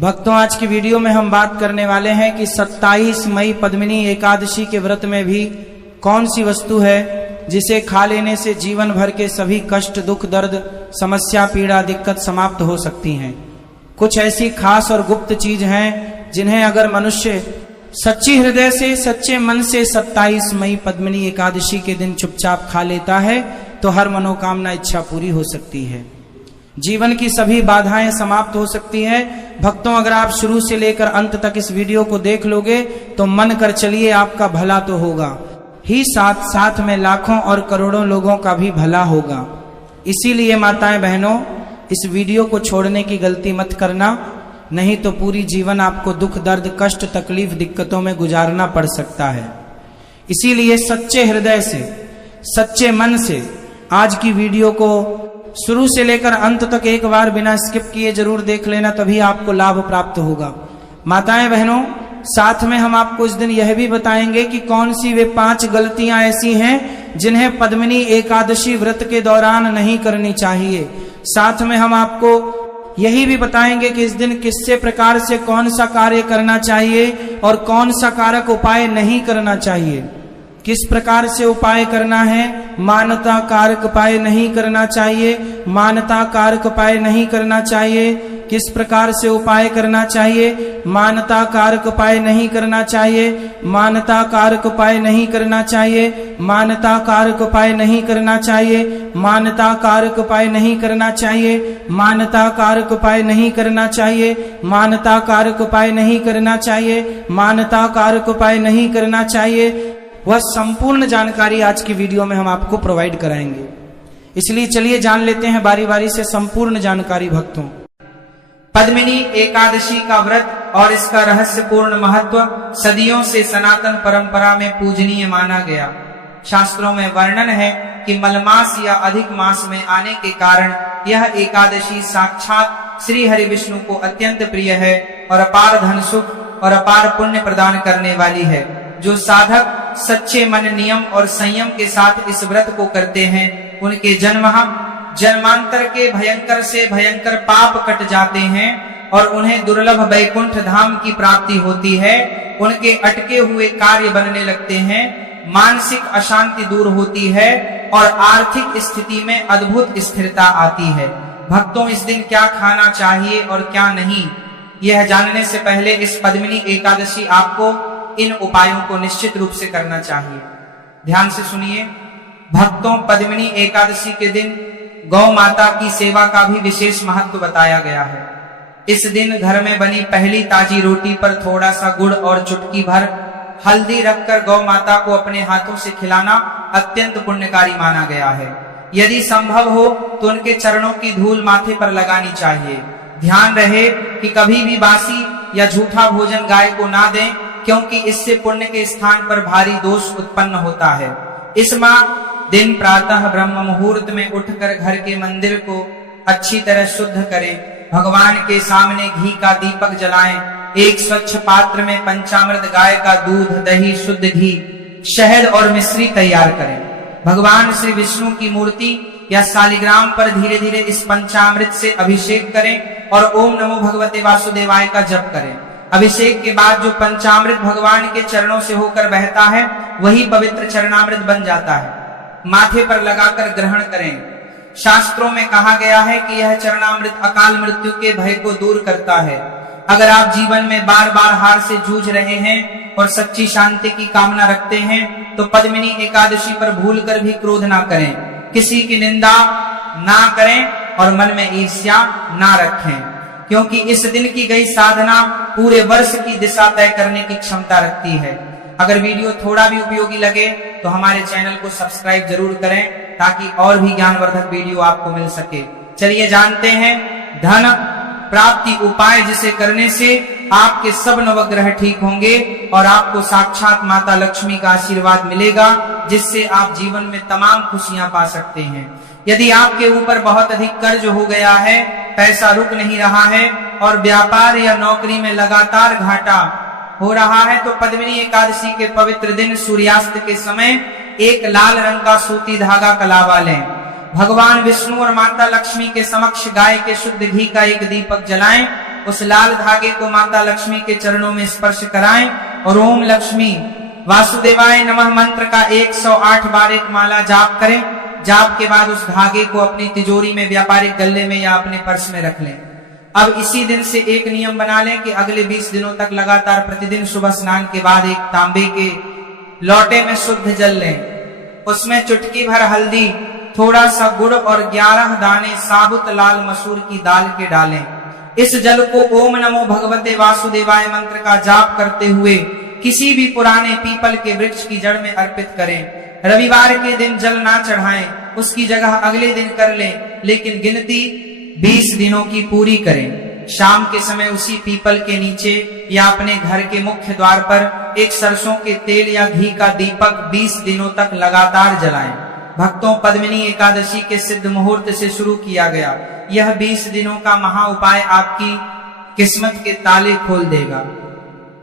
भक्तों, आज की वीडियो में हम बात करने वाले हैं कि 27 मई पद्मिनी एकादशी के व्रत में भी कौन सी वस्तु है जिसे खा लेने से जीवन भर के सभी कष्ट, दुख, दर्द, समस्या, पीड़ा, दिक्कत समाप्त हो सकती हैं। कुछ ऐसी खास और गुप्त चीज हैं जिन्हें अगर मनुष्य सच्ची हृदय से, सच्चे मन से 27 मई पद्मिनी एकादशी के दिन चुपचाप खा लेता है तो हर मनोकामना, इच्छा पूरी हो सकती है। जीवन की सभी बाधाएं समाप्त हो सकती है। भक्तों, अगर आप शुरू से लेकर अंत तक इस वीडियो को देख लोगे तो मन कर चलिए आपका भला तो होगा ही, साथ साथ में लाखों और करोड़ों लोगों का भी भला होगा। इसीलिए माताएं, बहनों, इस वीडियो को छोड़ने की गलती मत करना, नहीं तो पूरी जीवन आपको दुख, दर्द, कष्ट, तकलीफ, दिक्कतों में गुजारना पड़ सकता है। इसीलिए सच्चे हृदय से, सच्चे मन से आज की वीडियो को शुरू से लेकर अंत तक एक बार बिना स्किप किए जरूर देख लेना, तभी आपको लाभ प्राप्त होगा। माताएं, बहनों, साथ में हम आपको इस दिन यह भी बताएंगे कि कौन सी वे 5 गलतियां ऐसी हैं जिन्हें पद्मिनी एकादशी व्रत के दौरान नहीं करनी चाहिए। साथ में हम आपको यही भी बताएंगे कि इस दिन किससे प्रकार से कौन सा कार्य करना चाहिए और कौन सा कारक उपाय नहीं करना चाहिए। किस प्रकार से उपाय करना है, मानता कारक उपाय नहीं करना चाहिए, मानता कारक उपाय नहीं करना चाहिए। किस प्रकार से उपाय करना चाहिए, मानता कारक उपाय नहीं करना चाहिए, मानता कारक उपाय नहीं करना चाहिए, मानता कारक उपाय नहीं करना चाहिए, मानता कारक उपाय नहीं करना चाहिए, मानता कारक उपाय नहीं करना चाहिए, मानता कारक उपाय नहीं करना चाहिए, मानता कारक उपाय नहीं करना चाहिए। वह संपूर्ण जानकारी आज की वीडियो में हम आपको प्रोवाइड कराएंगे। इसलिए चलिए जान लेते हैं बारी बारी से संपूर्ण जानकारी। भक्तों, पद्मिनी एकादशी का व्रत और इसका रहस्यपूर्ण महत्व सदियों से सनातन परंपरा में पूजनीय माना गया। शास्त्रों में वर्णन है कि मलमास या अधिक मास में आने के कारण यह एकादशी साक्षात श्री हरि विष्णु को अत्यंत प्रिय है और अपार धन सुख और अपार पुण्य प्रदान करने वाली है। जो साधक सच्चे मन, नियम और संयम के साथ इस व्रत को करते हैं उनके जन्मांतर के भयंकर से भयंकर पाप कट जाते हैं और उन्हें दुर्लभ वैकुंठ धाम की प्राप्ति होती है। उनके अटके हुए कार्य बनने लगते हैं, मानसिक अशांति दूर होती है और आर्थिक स्थिति में अद्भुत स्थिरता आती है। भक्तों, इस दिन क्या खाना चाहिए और क्या नहीं, यह जानने से पहले इस पद्मिनी एकादशी आपको इन उपायों को निश्चित रूप से करना चाहिए। ध्यान से सुनिए भक्तों, पद्मिनी एकादशी के दिन गौ माता की सेवा का भी विशेष महत्व बताया गया है। इस दिन घर में बनी पहली ताजी रोटी पर थोड़ा सा गुड़ और चुटकी भर हल्दी रखकर गौ माता को अपने हाथों से खिलाना अत्यंत पुण्यकारी माना गया है। यदि संभव हो तो उनके चरणों की धूल माथे पर लगानी चाहिए। ध्यान रहे कि कभी भी बासी या झूठा भोजन गाय को ना दें, क्योंकि इससे पुण्य के स्थान पर भारी दोष उत्पन्न होता है। इस दिन प्रातः ब्रह्म मुहूर्त में उठकर घर के मंदिर को अच्छी तरह शुद्ध करें। भगवान के सामने घी का दीपक जलाएं। एक स्वच्छ पात्र में पंचामृत गाय का दूध, दही, शुद्ध घी, शहद और मिश्री तैयार करें। भगवान श्री विष्णु की मूर्ति या शालिग्राम पर धीरे धीरे इस पंचामृत से अभिषेक करें और ओम नमो भगवते वासुदेवाय का जप करें। अभिषेक के बाद जो पंचामृत भगवान के चरणों से होकर बहता है वही पवित्र चरणामृत बन जाता है। माथे पर लगाकर ग्रहण करें। शास्त्रों में कहा गया है कि यह चरणामृत अकाल मृत्यु के भय को दूर करता है। अगर आप जीवन में बार बार हार से जूझ रहे हैं और सच्ची शांति की कामना रखते हैं तो पद्मिनी एकादशी पर भूलकर भी क्रोध ना करें, किसी की निंदा ना करें और मन में ईर्ष्या ना रखें, क्योंकि इस दिन की गई साधना पूरे वर्ष की दिशा तय करने की क्षमता रखती है। अगर वीडियो थोड़ा भी उपयोगी लगे तो हमारे चैनल को सब्सक्राइब जरूर करें ताकि और भी ज्ञानवर्धक वीडियो आपको मिल सके। चलिए जानते हैं धन प्राप्ति उपाय, जिसे करने से आपके सब नवग्रह ठीक होंगे और आपको साक्षात माता लक्ष्मी का आशीर्वाद मिलेगा, जिससे आप जीवन में तमाम खुशियां पा सकते हैं। यदि आपके ऊपर बहुत अधिक कर्ज हो गया है, पैसा रुक नहीं रहा है और व्यापार या नौकरी में लगातार घाटा हो रहा है, तो पद्मिनी एकादशी के पवित्र दिन सूर्यास्त के समय एक लाल रंग का सूती धागा कलावा लें। भगवान विष्णु और माता लक्ष्मी के समक्ष गाय के शुद्ध घी का एक दीपक जलाएं उस लाल धागे को माता लक्ष्मी के चरणों में स्पर्श कराएं और ओम लक्ष्मी वासुदेवाय नमः मंत्र का 108 बार एक माला जाप करें। जाप के बाद उस धागे को अपनी तिजोरी में, व्यापारिक गल्ले में या अपने पर्स में रख लें। अब इसी दिन से एक नियम बना लें कि अगले 20 दिनों तक लगातार प्रतिदिन सुबह स्नान के बाद एक तांबे के लोटे में शुद्ध जल लें। उसमें चुटकी भर हल्दी, थोड़ा सा गुड़ और 11 दाने साबुत लाल मसूर की दाल के डालें। इस जल को ओम नमो भगवते वासुदेवाय मंत्र का जाप करते हुए किसी भी पुराने पीपल के वृक्ष की जड़ में अर्पित करें। रविवार के दिन जल ना चढ़ाएं, उसकी जगह अगले दिन कर लें, लेकिन गिनती 20 दिनों की पूरी करें। शाम के समय उसी पीपल के नीचे या अपने घर के मुख्य द्वार पर एक सरसों के तेल या घी का दीपक 20 दिनों तक लगातार जलाएं। भक्तों, पद्मिनी एकादशी के सिद्ध मुहूर्त से शुरू किया गया यह 20 दिनों का महा उपाय आपकी किस्मत के ताले खोल देगा।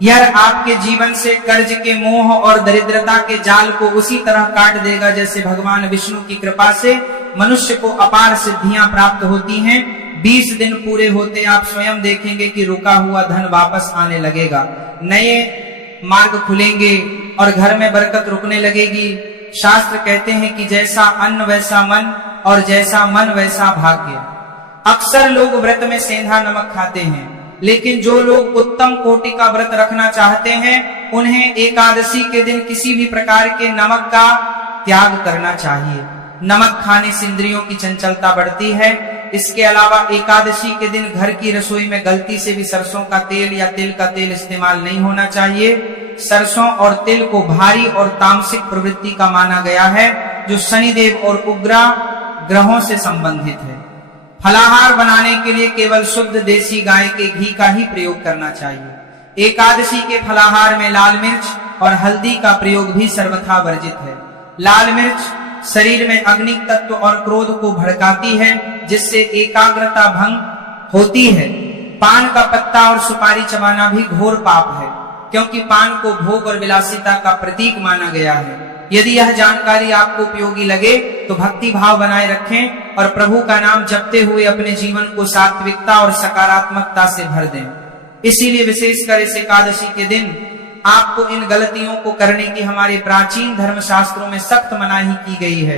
यह आपके जीवन से कर्ज के मोह और दरिद्रता के जाल को उसी तरह काट देगा जैसे भगवान विष्णु की कृपा से मनुष्य को अपार सिद्धियां प्राप्त होती हैं। 20 दिन पूरे होते आप स्वयं देखेंगे कि रुका हुआ धन वापस आने लगेगा, नए मार्ग खुलेंगे और घर में बरकत रुकने लगेगी। शास्त्र कहते हैं कि जैसा अन्न वैसा मन और जैसा मन वैसा भाग्य। अक्सर लोग व्रत में सेंधा नमक खाते हैं, लेकिन जो लोग उत्तम कोटि का व्रत रखना चाहते हैं उन्हें एकादशी के दिन किसी भी प्रकार के नमक का त्याग करना चाहिए। नमक खाने से इंद्रियों की चंचलता बढ़ती है। इसके अलावा एकादशी के दिन घर की रसोई में गलती से भी सरसों का तेल या तिल का तेल इस्तेमाल नहीं होना चाहिए। सरसों और तिल को भारी और तामसिक प्रवृत्ति का माना गया है, जो शनिदेव और उग्र ग्रहों से संबंधित है। फलाहार बनाने के लिए केवल शुद्ध देसी गाय के घी का ही प्रयोग करना चाहिए। एकादशी के फलाहार में लाल मिर्च और हल्दी का प्रयोग भी सर्वथा वर्जित है। लाल मिर्च शरीर में अग्नि तत्व और क्रोध को भड़काती है, जिससे एकाग्रता भंग होती है। पान का पत्ता और सुपारी चबाना भी घोर पाप है, क्योंकि पान को भोग और विलासिता का प्रतीक माना गया है। यदि यह जानकारी आपको उपयोगी लगे तो भक्ति भाव बनाए रखें और प्रभु का नाम जपते हुए अपने जीवन को सात्विकता और सकारात्मकता से भर दें। इसीलिए विशेषकर इस एकादशी के दिन आपको इन गलतियों को करने की हमारे प्राचीन धर्म शास्त्रों में सख्त मनाही की गई है।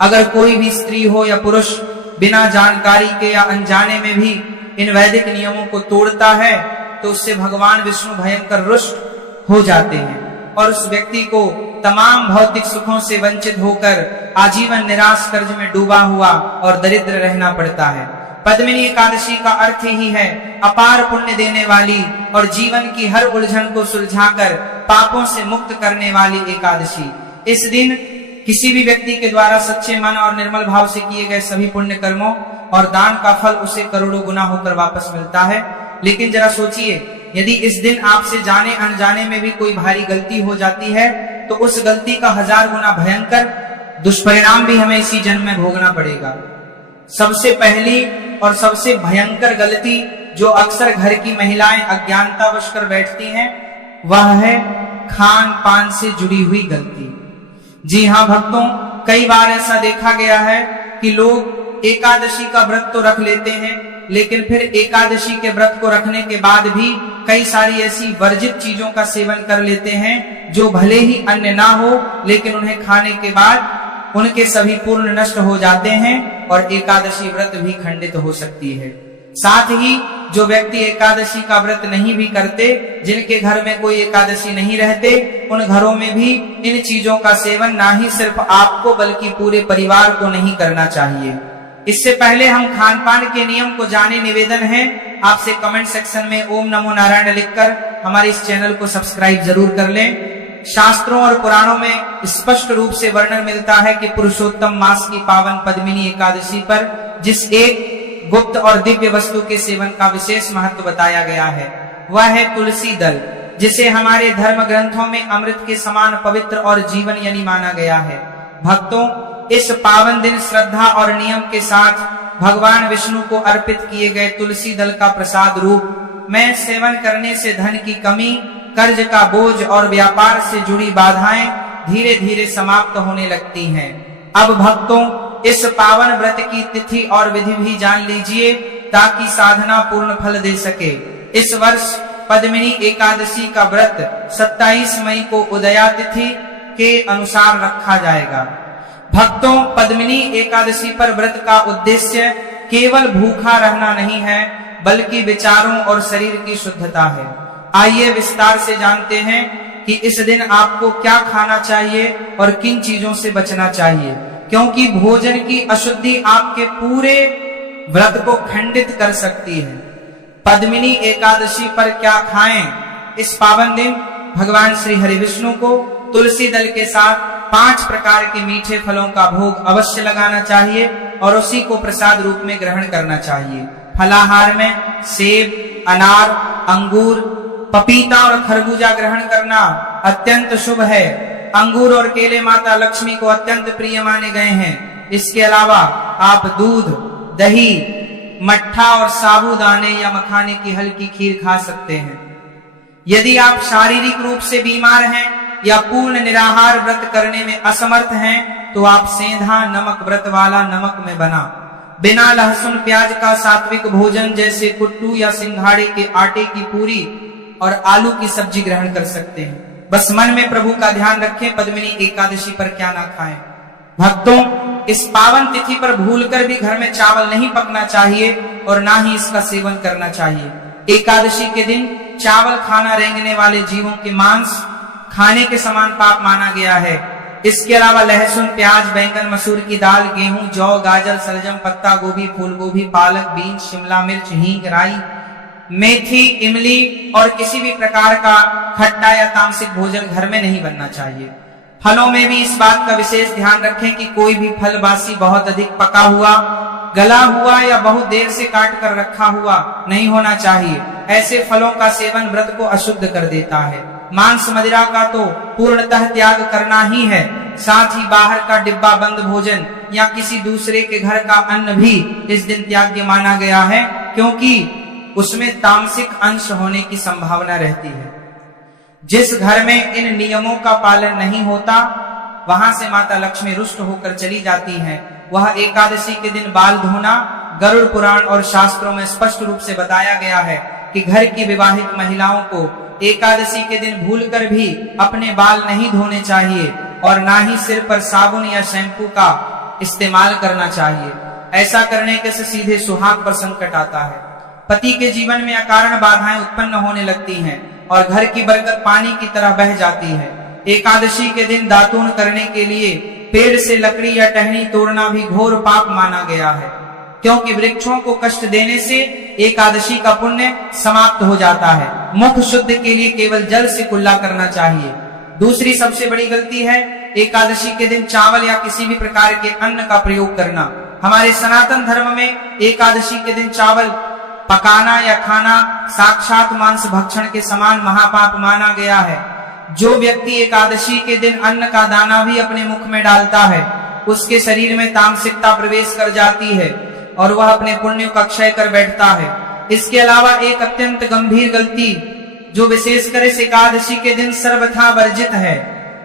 अगर कोई भी स्त्री हो या पुरुष बिना जानकारी के या अनजाने में भी इन वैदिक नियमों को तोड़ता है तो उससे भगवान विष्णु भयंकर रुष्ट हो जाते हैं और उस व्यक्ति को तमाम भौतिक सुखों से वंचित होकर आजीवन निराश कर्ज में डूबा हुआ और दरिद्र रहना पड़ता है। पद्मिनी एकादशी का अर्थ ही है अपार पुण्य देने वाली और जीवन की हर उलझन को सुलझाकर पापों से मुक्त करने वाली एकादशी। इस दिन किसी भी व्यक्ति के द्वारा सच्चे मन और निर्मल भाव से किए गए सभी पुण्य कर्मों और दान का फल उसे करोड़ों गुना होकर वापस मिलता है। लेकिन जरा सोचिए, यदि इस दिन आपसे जाने अनजाने में भी कोई भारी गलती हो जाती है तो उस गलती का 1000 गुना भयंकर दुष्परिणाम भी हमें इसी जन्म में भोगना पड़ेगा। सबसे पहली और सबसे भयंकर गलती जो अक्सर घर की महिलाएं अज्ञानतावश कर बैठती हैं वह है खान पान से जुड़ी हुई गलती। जी हाँ भक्तों, कई बार ऐसा देखा गया है कि लोग एकादशी का व्रत तो रख लेते हैं, लेकिन फिर एकादशी के व्रत को रखने के बाद भी कई सारी ऐसी वर्जित चीजों का सेवन कर लेते हैं जो भले ही अन्न ना हो, लेकिन उन्हें खाने के बाद उनके सभी पूर्ण नष्ट हो जाते हैं और एकादशी व्रत भी खंडित हो सकती है। साथ ही जो व्यक्ति एकादशी का व्रत नहीं भी करते, जिनके घर में कोई एकादशी नहीं रहते, उन घरों में भी इन चीजों का सेवन ना ही सिर्फ आपको बल्कि पूरे परिवार को नहीं करना चाहिए। इससे पहले हम खान पान के नियम को जाने, निवेदन है आपसे कमेंट सेक्शन में ओम नमो नारायण लिखकर हमारे इस चैनल को सब्सक्राइब जरूर कर लें। शास्त्रों और पुराणों में स्पष्ट रूप से वर्णन मिलता है कि पुरुषोत्तम मास की पावन पद्मिनी एकादशी पर जिस एक गुप्त और दिव्य वस्तु के सेवन का विशेष महत्व बताया गया है वह है तुलसी दल, जिसे हमारे धर्म ग्रंथों में अमृत के समान पवित्र और जीवन यानी माना गया है। भक्तों, इस पावन दिन श्रद्धा और नियम के साथ भगवान विष्णु को अर्पित किए गए तुलसी दल का प्रसाद रूप में सेवन करने से धन की कमी, कर्ज का बोझ और व्यापार से जुड़ी बाधाएं धीरे धीरे समाप्त होने लगती हैं। अब भक्तों, इस पावन व्रत की तिथि और विधि भी जान लीजिए। ताकि साधना पूर्ण फल दे सके। इस वर्ष पद्मिनी एकादशी का व्रत 27 मई को उदया तिथि के अनुसार रखा जाएगा। भक्तों, पद्मिनी एकादशी पर व्रत का उद्देश्य केवल भूखा रहना नहीं है, बल्कि विचारों और शरीर की शुद्धता है। आइए विस्तार से जानते हैं कि इस दिन आपको क्या खाना चाहिए और किन चीजों से बचना चाहिए, क्योंकि भोजन की अशुद्धि आपके पूरे व्रत को खंडित कर सकती है। पद्मिनी एकादशी पर क्या खाएं? इस पावन दिन भगवान श्री हरि विष्णु को तुलसी दल के साथ 5 प्रकार के मीठे फलों का भोग अवश्य लगाना चाहिए और उसी को प्रसाद रूप में ग्रहण करना चाहिए। फलाहार में सेब, अनार, अंगूर, पपीता और खरबूजा ग्रहण करना अत्यंत शुभ है। अंगूर और केले माता लक्ष्मी को अत्यंत प्रिय माने गए हैं। इसके अलावा आप दूध, दही, मट्ठा और साबूदाने या मखाने की हल्की खीर खा सकते हैं। यदि आप शारीरिक रूप से बीमार हैं या पूर्ण निराहार व्रत करने में असमर्थ हैं, तो आप सेंधा नमक व्रत वाला नमक में बना बिना लहसुन प्याज का सात्विक भोजन जैसे कुट्टू या सिंघाड़े के आटे की पूरी और आलू की सब्जी ग्रहण कर सकते हैं। बस मन में प्रभु का ध्यान रखें, पद्मिनी एकादशी पर क्या ना खाएं। भक्तों, इस पावन तिथि पर भूलकर भी घर में चावल नहीं पकना चाहिए और ना ही इसका सेवन करना चाहिए। एकादशी के दिन चावल खाना रेंगने वाले जीवों के मांस खाने के समान पाप माना गया है। इसके अलावा लहसुन, प्याज, बैंगन, मसूर की दाल, गेहूं, जौ, गाजर, सलजम, पत्ता गोभी, फूल गोभी, पालक, बीन्स, शिमला मिर्च, हींग, राई, मेथी, इमली और किसी भी प्रकार का खट्टा या तामसिक भोजन घर में नहीं बनना चाहिए। फलों में भी इस बात का विशेष ध्यान रखें कि कोई भी फल बासी, बहुत अधिक पका हुआ, गला हुआ या बहुत देर से काट कर रखा हुआ नहीं होना चाहिए। ऐसे फलों का सेवन व्रत को अशुद्ध कर देता है। मांस मदिरा का तो पूर्णतः त्याग करना ही है। साथ ही बाहर का डिब्बा बंद भोजन या किसी दूसरे के घर का अन्न भी इस दिन त्याग्य माना गया है, क्योंकि उसमें तामसिक अंश होने की संभावना रहती है। जिस घर में इन नियमों का पालन नहीं होता, वहां से माता लक्ष्मी रुष्ट होकर चली जाती हैं। वह एकादशी के दिन बाल धोना गरुड़ पुराण और शास्त्रों में स्पष्ट रूप से बताया गया है कि घर की विवाहित महिलाओं को एकादशी के दिन भूलकर भी अपने बाल नहीं धोने चाहिए और ना ही सिर पर साबुन या शैम्पू का इस्तेमाल करना चाहिए। ऐसा करने के से सीधे सुहाग पर संकट आता है। पति के जीवन में अकारण बाधाएं उत्पन्न होने लगती हैं और घर की बरकत पानी की तरह बह जाती है। एकादशी के दिन दातून करने के लिए पेड़ से लकड़ी या टहनी तोड़ना भी घोर पाप माना गया है, क्योंकि वृक्षों को कष्ट देने से एकादशी का पुण्य समाप्त हो जाता है। मुख शुद्ध के लिए केवल जल से कुल्ला करना चाहिए। दूसरी सबसे बड़ी गलती है एकादशी के दिन चावल या किसी भी प्रकार के अन्न का प्रयोग करना। हमारे सनातन धर्म में एकादशी के दिन चावल पकाना या खाना साक्षात मांस भक्षण के समान महापाप माना गया है। जो व्यक्ति एकादशी के दिन अन्न का दाना भी अपने मुख में डालता है, उसके शरीर में तामसिकता प्रवेश कर जाती है और वह अपने पुण्यों का क्षय कर बैठता है। इसके अलावा एक अत्यंत गंभीर गलती जो विशेषकर इस एकादशी के दिन सर्वथा वर्जित है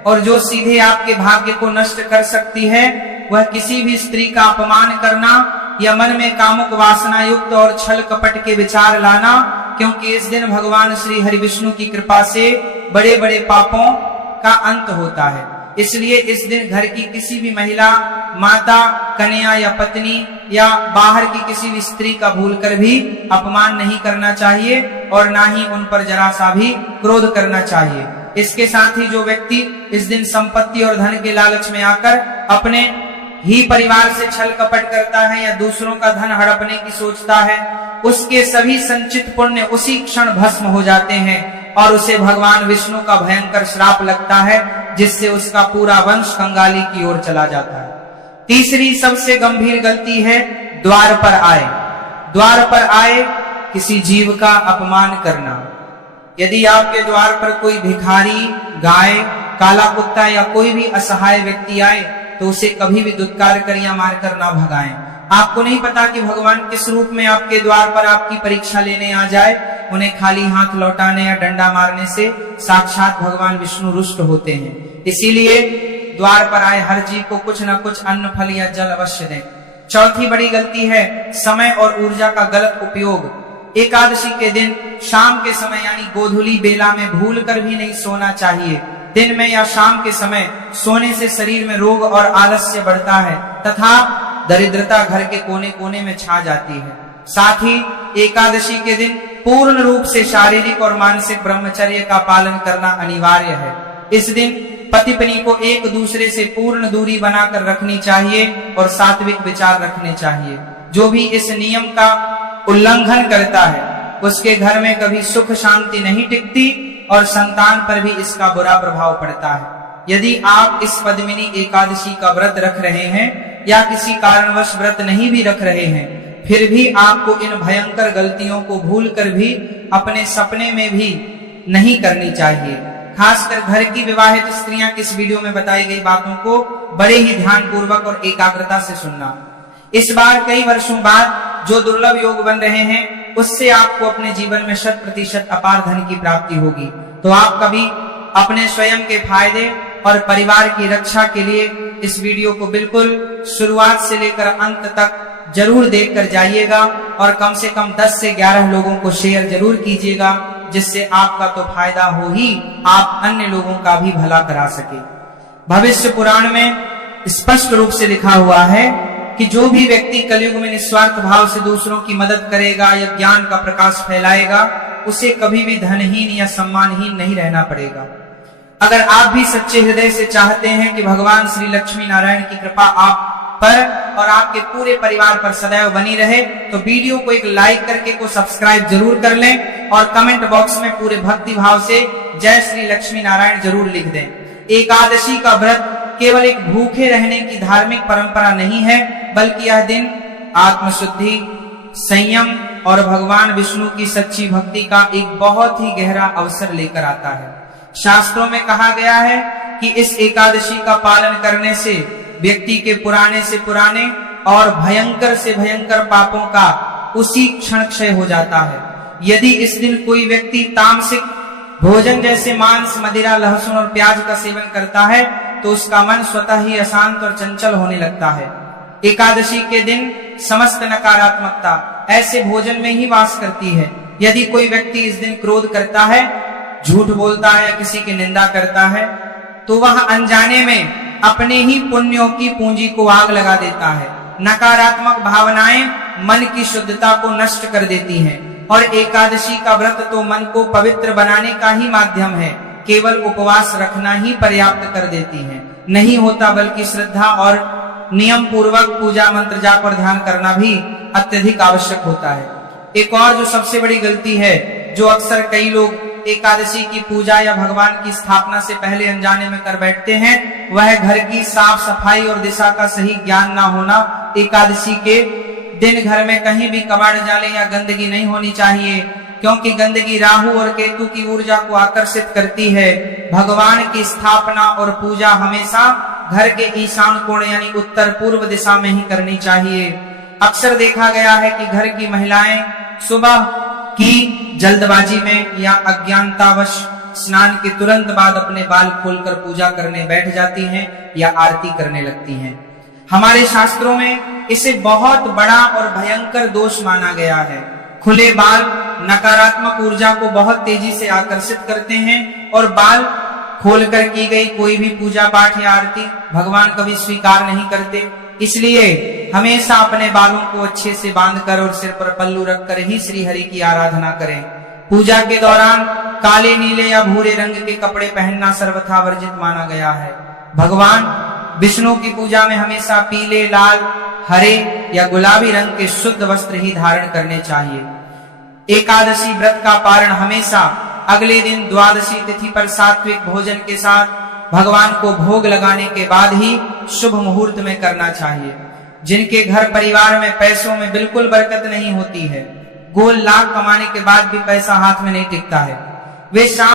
और जो सीधे आपके भाग्य को नष्ट कर सकती है, वह किसी भी स्त्री का अपमान करना या मन में कामुक वासना युक्त और छल कपट के विचार लाना, क्योंकि इस दिन भगवान श्री हरि विष्णु की कृपा से बड़े बड़े पापों का अंत होता है। इसलिए इस दिन घर की किसी भी महिला, माता, कन्या या पत्नी या बाहर की किसी भी स्त्री का भूलकर भी अपमान नहीं करना चाहिए और ना ही उन पर जरा सा भी क्रोध करना चाहिए। इसके साथ ही जो व्यक्ति इस दिन संपत्ति और धन के लालच में आकर अपने ही परिवार से छल कपट करता है या दूसरों का धन हड़पने की सोचता है, उसके सभी संचित पुण्य उसी क्षण भस्म हो जाते हैं और उसे भगवान विष्णु का भयंकर श्राप लगता है, जिससे उसका पूरा वंश कंगाली की ओर चला जाता है। तीसरी सबसे गंभीर गलती है द्वार पर आए। द्वार पर आए किसी जीव का अपमान करना। यदि आपके द्वार पर कोई भिखारी, गाय, काला कुत्ता या कोई भी असहाय व्यक्ति आए तो उसे कभी भी दुत्कार कर या मारकर ना भगाएं। आपको नहीं पता कि भगवान किस रूप में आपके द्वार पर आपकी परीक्षा लेने आ जाए। उन्हें खाली हाथ लौटाने या डंडा मारने से साक्षात भगवान विष्णु रुष्ट होते हैं। इसीलिए द्वार पर आए हर जीव को कुछ न कुछ अन्न, फल या जल अवश्य दें। चौथी बड़ी गलती है समय और ऊर्जा का गलत उपयोग। एकादशी के दिन शाम के समय यानी गोधूली बेला में भूल कर भी नहीं सोना चाहिए। दिन में या शाम के समय सोने से शरीर में रोग और आलस्य बढ़ता है तथा दरिद्रता घर के कोने कोने में छा जाती है। साथ ही एकादशी के दिन पूर्ण रूप से शारीरिक और मानसिक ब्रह्मचर्य का पालन करना अनिवार्य है। इस दिन पति पत्नी को एक दूसरे से पूर्ण दूरी बनाकर रखनी चाहिए और सात्विक विचार रखने चाहिए। जो भी इस नियम का उल्लंघन करता है उसके घर में कभी सुख शांति नहीं टिकती और संतान पर भी इसका बुरा प्रभाव पड़ता है। यदि आप इस पद्मिनी एकादशी का व्रत रख रहे हैं या किसी कारणवश व्रत नहीं भी रख रहे हैं, फिर भी आपको इन भयंकर गलतियों को भूलकर भी अपने सपने में भी नहीं करनी चाहिए। खासकर घर की विवाहित स्त्रियां इस वीडियो में बताई गई बातों को बड़े ही ध्यानपूर्वक और एकाग्रता से सुनना। इस बार कई वर्षों बाद जो दुर्लभ योग बन रहे हैं उससे आपको अपने जीवन में 100% अपार धन की प्राप्ति होगी। तो आप कभी अपने स्वयं के फायदे और परिवार की रक्षा के लिए इस वीडियो को बिल्कुल शुरुआत से लेकर अंत तक जरूर देखकर जाइएगा और कम से कम 10 से 11 लोगों को शेयर जरूर कीजिएगा, जिससे आपका तो फायदा हो ही, आप अन्य लोगों का भी भला करा सके। भविष्य पुराण में स्पष्ट रूप से लिखा हुआ है कि जो भी व्यक्ति कलयुग में निस्वार्थ भाव से दूसरों की मदद करेगा या ज्ञान का प्रकाश फैलाएगा उसे कभी भी धनहीन या सम्मानहीन नहीं रहना पड़ेगा। अगर आप भी सच्चे हृदय से चाहते हैं कि भगवान श्री लक्ष्मी नारायण की कृपा आप पर और आपके पूरे परिवार पर सदैव बनी रहे तो वीडियो को एक लाइक करके को सब्सक्राइब जरूर कर लें और कमेंट बॉक्स में पूरे भक्ति भाव से जय श्री लक्ष्मी नारायण जरूर लिख दें। एकादशी का व्रत केवल एक भूखे रहने की धार्मिक परंपरा नहीं है, बल्कि यह दिन आत्मशुद्धि, संयम और भगवान विष्णु की सच्ची भक्ति का एक बहुत ही गहरा अवसर लेकर आता है। शास्त्रों में कहा गया है कि इस एकादशी का पालन करने से व्यक्ति के पुराने से पुराने और भयंकर से भयंकर पापों का उसी क्षण क्षय हो जाता है। यदि इस दिन कोई व्यक्ति तामसिक भोजन जैसे मांस, मदिरा, लहसुन और प्याज का सेवन करता है तो उसका मन स्वतः ही अशांत और चंचल होने लगता है। एकादशी के दिन समस्त नकारात्मकता ऐसे भोजन में ही वास करती है। यदि कोई व्यक्ति इस दिन क्रोध करता है, झूठ बोलता है या किसी की निंदा करता है तो वह अनजाने में अपने ही पुण्यों की पूंजी को आग लगा देता है। नकारात्मक भावनाएं मन की शुद्धता को नष्ट कर देती हैं और एकादशी का व्रत तो मन को पवित्र बनाने का ही माध्यम है। केवल उपवास रखना ही पर्याप्त कर देती है नहीं होता, बल्कि श्रद्धा और नियम पूर्वक पूजा मंत्र जाप और ध्यान करना भी अत्यधिक आवश्यक होता है। एक और जो सबसे बड़ी गलती है जो अक्सर कई लोग एकादशी की पूजा या भगवान की स्थापना से पहले अनजाने में कर बैठते हैं, वह घर की साफ सफाई और दिशा का सही ज्ञान ना होना। एकादशी के दिन घर में कहीं भी कबाड़ जाले या गंदगी नहीं होनी चाहिए, क्योंकि गंदगी राहु और केतु की ऊर्जा को आकर्षित करती है। भगवान की स्थापना और पूजा हमेशा घर के ईशान कोण यानी उत्तर पूर्व दिशा में ही करनी चाहिए। अक्सर देखा गया है कि घर की महिलाएं सुबह की जल्दबाजी में या अज्ञानतावश स्नान के तुरंत बाद अपने बाल खोलकर पूजा करने बैठ जाती हैं या आरती करने लगती हैं। हमारे शास्त्रों में इसे बहुत बड़ा और भयंकर दोष माना गया है। खुले बाल नकारात्मक ऊर्जा को बहुत तेजी से आकर्षित करते हैं और बाल खोलकर की गई कोई भी पूजा पाठ या आरती भगवान कभी स्वीकार नहीं करते। इसलिए हमेशा अपने बालों को अच्छे से बांधकर और सिर पर पल्लू रखकर ही श्री हरि की आराधना करें। पूजा के दौरान काले, नीले या भूरे रंग के कपड़े पहनना सर्वथा वर्जित माना गया है। भगवान विष्णु की पूजा में हमेशा पीले, लाल, हरे या गुलाबी रंग के शुद्ध वस्त्र ही धारण करने चाहिए। एकादशी व्रत का पारण हमेशा अगले दिन द्वादशी तिथि पर सात्विक भोजन के साथ भगवान को भोग लगाने के बाद ही शुभ मुहूर्त में करना चाहिए। जिनके घर परिवार में पैसों में बिल्कुल बरकत नहीं होती है, गोल लाख कमाने के बाद भी पैसा हाथ में नहीं टिकता है, वे शाम